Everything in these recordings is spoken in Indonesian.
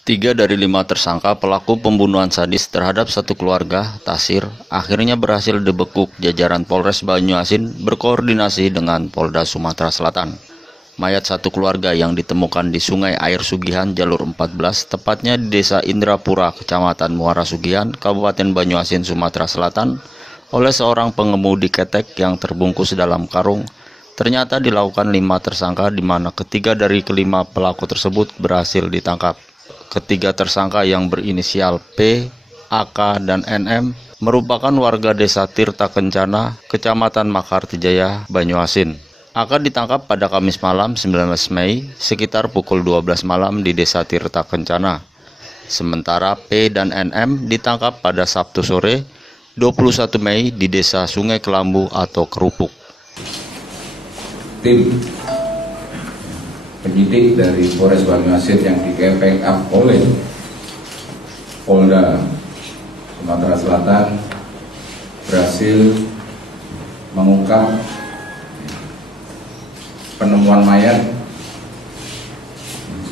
Tiga dari 5 tersangka pelaku pembunuhan sadis terhadap satu keluarga, Tasir, akhirnya berhasil dibekuk jajaran Polres Banyuasin berkoordinasi dengan Polda Sumatera Selatan. Mayat satu keluarga yang ditemukan di Sungai Air Sugihan Jalur 14, tepatnya di Desa Indrapura, Kecamatan Muara Sugihan, Kabupaten Banyuasin, Sumatera Selatan, oleh seorang pengemudi ketek yang terbungkus dalam karung. Ternyata dilakukan 5 tersangka, di mana ketiga dari kelima pelaku tersebut berhasil ditangkap. Ketiga tersangka yang berinisial P, AK, dan NM merupakan warga Desa Tirta Kencana, Kecamatan Makartijaya, Banyuasin. AK ditangkap pada Kamis malam 19 Mei sekitar pukul 12 malam di Desa Tirta Kencana. Sementara P dan NM ditangkap pada Sabtu sore 21 Mei di Desa Sungai Kelambu atau Kerupuk. Tim penyidik dari Polres Banyuasin yang di-backup oleh Polda Sumatera Selatan berhasil mengungkap penemuan mayat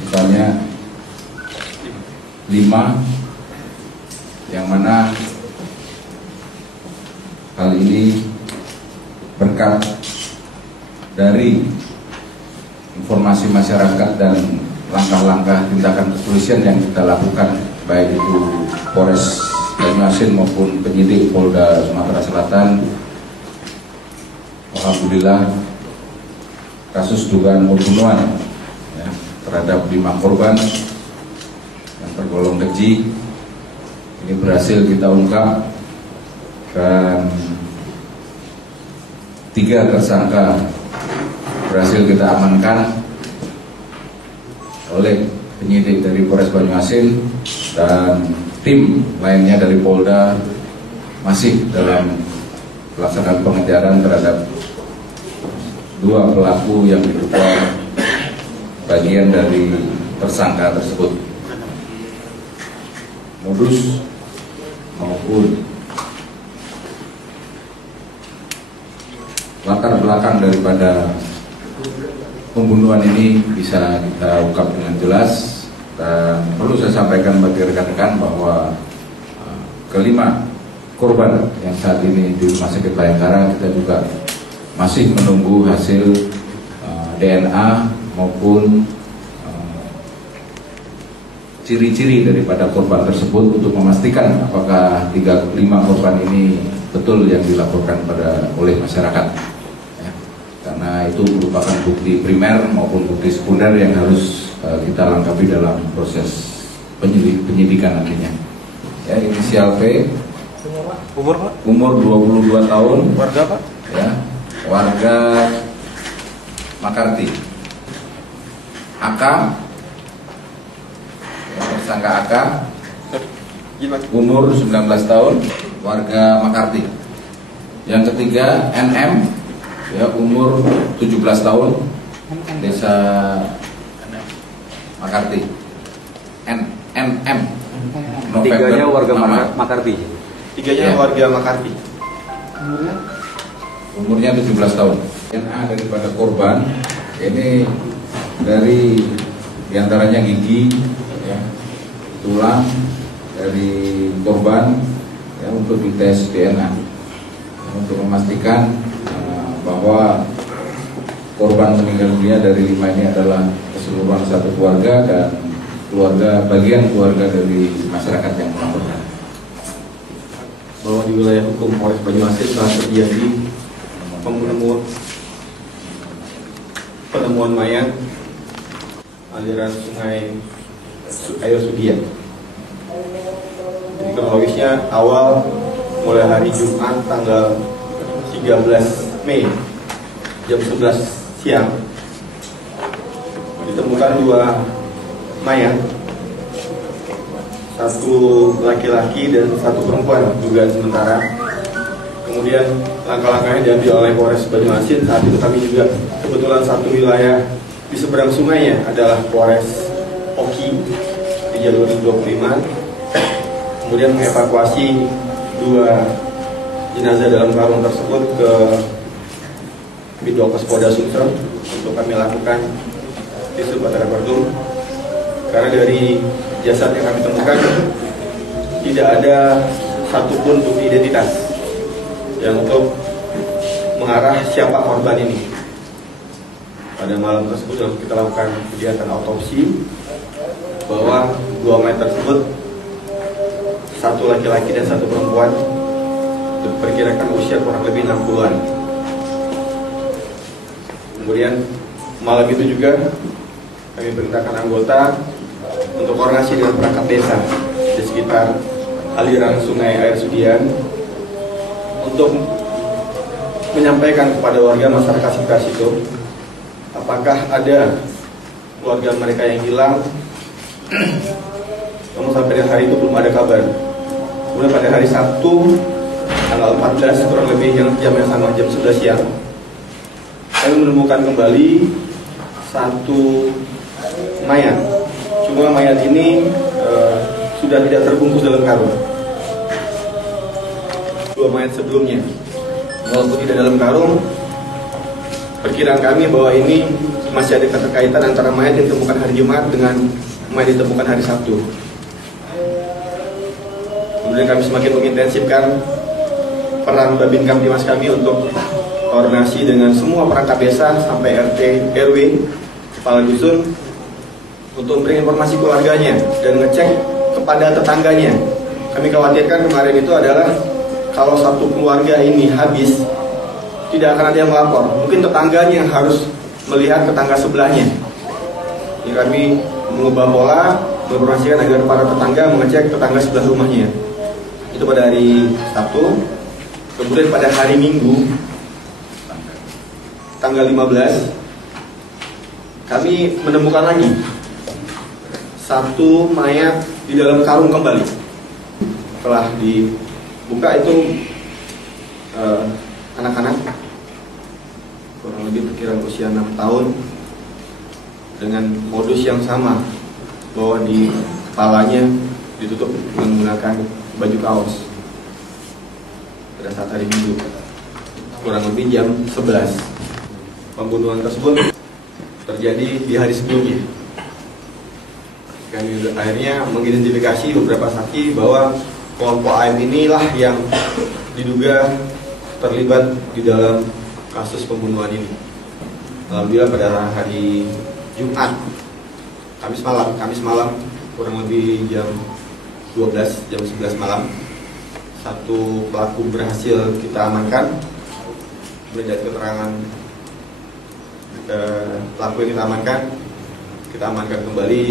sebanyak 5, yang mana hal ini berkat dari informasi masyarakat dan langkah-langkah tindakan kepolisian yang kita lakukan, baik itu Polres Banyuasin maupun penyidik Polda Sumatera Selatan. Alhamdulillah, kasus dugaan pembunuhan terhadap 5 korban yang tergolong keji ini berhasil kita ungkap, dan 3 tersangka berhasil kita amankan oleh penyidik dari Polres Banyuasin, dan tim lainnya dari Polda masih dalam pelaksanaan pengejaran terhadap 2 pelaku yang diduga bagian dari tersangka tersebut. Modus maupun latar belakang daripada pembunuhan ini bisa kita ungkap dengan jelas, dan perlu saya sampaikan bagi rekan-rekan bahwa kelima korban yang saat ini di Rumah Sakit Bayangkara kita juga masih menunggu hasil DNA maupun ciri-ciri daripada korban tersebut untuk memastikan apakah 5 korban ini betul yang dilaporkan oleh masyarakat. Karena itu merupakan bukti primer maupun bukti sekunder yang harus kita lengkapi dalam proses penyidikan nantinya. Ya, inisial P, umur 22 tahun, warga Pak? Ya, warga Makarti. AK, ya, tersangka AK, umur 19 tahun, warga Makarti. Yang ketiga NM, ya, umur 17 tahun, Desa Makarti. NM. Tiganya warga Makarti. Tiganya warga Makarti. Umurnya 17 tahun. DNA daripada korban ini dari diantaranya gigi, ya, tulang dari korban, ya, untuk dites DNA untuk memastikan bahwa korban meninggal dunia dari 5 ini adalah keseluruhan satu keluarga dan bagian keluarga dari masyarakat yang melaporkan. Bahwa di wilayah hukum Polres Banyuasin telah terjadi penemuan mayat aliran Sungai Air Sugihan. Jadi kronologisnya awal mulai hari Jumat tanggal 13 Mei jam 11 siang ditemukan 2 mayat, satu laki-laki dan satu perempuan, dugaan sementara. Kemudian langkah-langkahnya diambil oleh Polres Banyuasin. Saat itu kami juga kebetulan satu wilayah di seberang sungainya adalah Polres Oki di jalur 25. Kemudian mengevakuasi 2 jenazah dalam karung tersebut ke Bidokes Polda Sumsel untuk kami lakukan visum et repertum Karena dari jasad yang kami temukan tidak ada satupun bukti identitas yang untuk mengarah siapa korban ini. Pada malam tersebut kita lakukan kegiatan autopsi bahwa dua mayat tersebut, satu laki-laki dan satu perempuan, diperkirakan usia kurang lebih 60-an. Kemudian malam itu juga kami perintahkan anggota untuk koordinasi dengan perangkat desa di sekitar aliran sungai Air Sudian untuk menyampaikan kepada warga masyarakat sekitar situ apakah ada keluarga mereka yang hilang. Namun sampai hari itu belum ada kabar. Kemudian pada hari Sabtu tanggal 14 kurang lebih jam yang sama, jam 11 siang, kami menemukan kembali satu mayat. Cuma mayat ini sudah tidak terbungkus dalam karung. Dua mayat sebelumnya, walaupun tidak dalam karung, perkiraan kami bahwa ini masih ada keterkaitan antara mayat yang ditemukan hari Jumat dengan mayat yang ditemukan hari Sabtu. Kemudian kami semakin mengintensifkan peran Babin Kamtimas kami untuk koordinasi dengan semua perangkat desa sampai RT, RW, kepala dusun untuk memberi informasi keluarganya dan ngecek kepada tetangganya. Kami khawatirkan kemarin itu adalah kalau satu keluarga ini habis, tidak akan ada yang melapor. Mungkin tetangganya yang harus melihat tetangga sebelahnya. Jadi kami mengubah pola, menginformasikan agar para tetangga mengecek tetangga sebelah rumahnya. Itu pada hari Sabtu. Kemudian pada hari Minggu, tanggal 15, kami menemukan lagi satu mayat di dalam karung kembali. Setelah dibuka itu anak-anak kurang lebih perkiraan usia 6 tahun dengan modus yang sama, bahwa di kepalanya ditutup menggunakan baju kaos. Pada saat hari Minggu kurang lebih jam 11, pembunuhan tersebut terjadi di hari sebelumnya. Kami akhirnya mengidentifikasi beberapa saksi bahwa kelompok AM inilah yang diduga terlibat di dalam kasus pembunuhan ini. Alhamdulillah pada hari Jumat, Kamis malam kurang lebih jam 12, jam 11 malam, satu pelaku berhasil kita amankan. Dari keterangan pelaku yang kita amankan kembali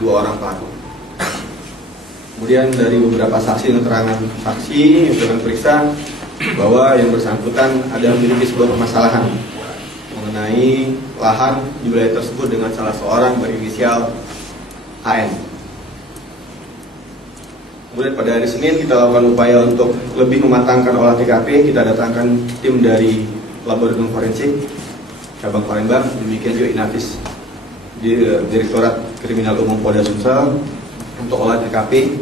2 orang pelaku. Kemudian dari beberapa saksi dan keterangan saksi yang kita periksa bahwa yang bersangkutan ada memiliki sebuah permasalahan mengenai lahan di wilayah tersebut dengan salah seorang berinisial HN. Kemudian pada hari Senin kita lakukan upaya untuk lebih mematangkan olah TKP. Kita datangkan tim dari Laboratorium Forensik cabang Palembang, demikian juga Inavis di Direktorat Kriminal Umum Polda Sumsel untuk olah TKP.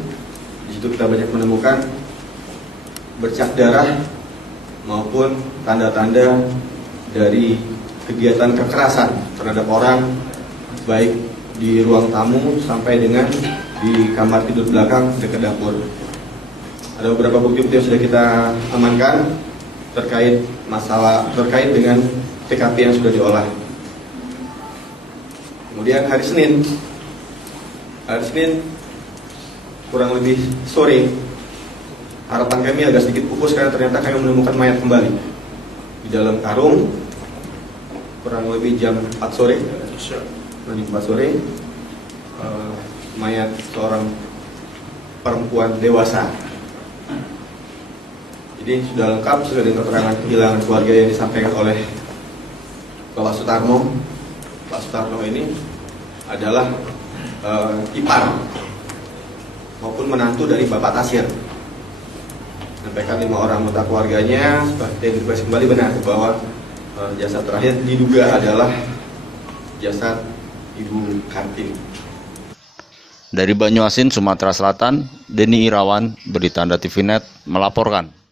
Di situ kita banyak menemukan bercak darah maupun tanda-tanda dari kegiatan kekerasan terhadap orang, baik di ruang tamu sampai dengan di kamar tidur belakang dekat dapur. Ada beberapa bukti-bukti yang sudah kita amankan terkait dengan TKP yang sudah diolah. Kemudian hari Senin kurang lebih sore, harapan kami agak sedikit pupus karena ternyata kami menemukan mayat kembali di dalam karung. Kurang lebih jam 4 sore, mayat seorang perempuan dewasa. Jadi sudah lengkap sesuai dengan keterangan kehilangan keluarga yang disampaikan oleh Bapak Sutarno. Pak Sutarno ini adalah ipar maupun menantu dari Bapak Tasir. Sampaikan 5 orang anggota keluarganya seperti yang kembali benar bahwa jasad terakhir diduga adalah jasad Ibu Kartini. Dari Banyuasin, Sumatera Selatan, Denny Irawan, Berita Anda TV Net melaporkan.